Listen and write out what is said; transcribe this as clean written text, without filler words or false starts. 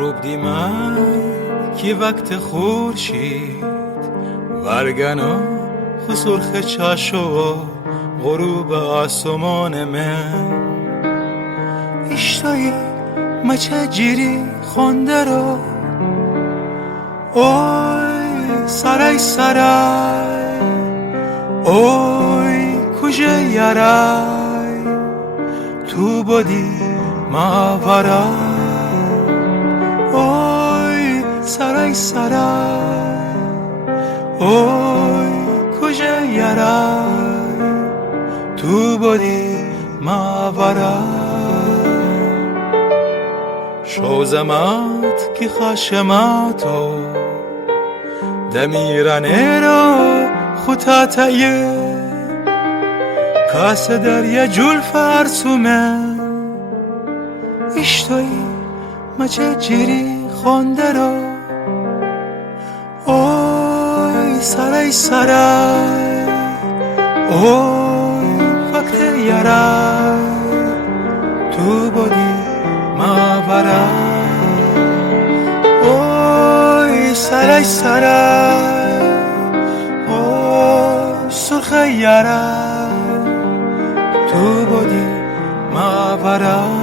غروب دیمه کی وقت خورشید ورگنا خسرخ چاشو غروب آسمان من اشتایی مچه جیری خونده رو اوی سرای سرای اوی کجه یارای تو بودی ما ورای اوی سرای سرای اوی کجه یارای تو بودی ما ورای شوزمات کی خاشماتو دمیرانه رو خطاتایه کاس دریا جول فرسومه اشتایی مچه جیری خونده رو اوی سرای سرای اوی وقت یارای تو بودی ما ورای اوی سرای سرای اوی سرخ یارای تو بودی ما ورای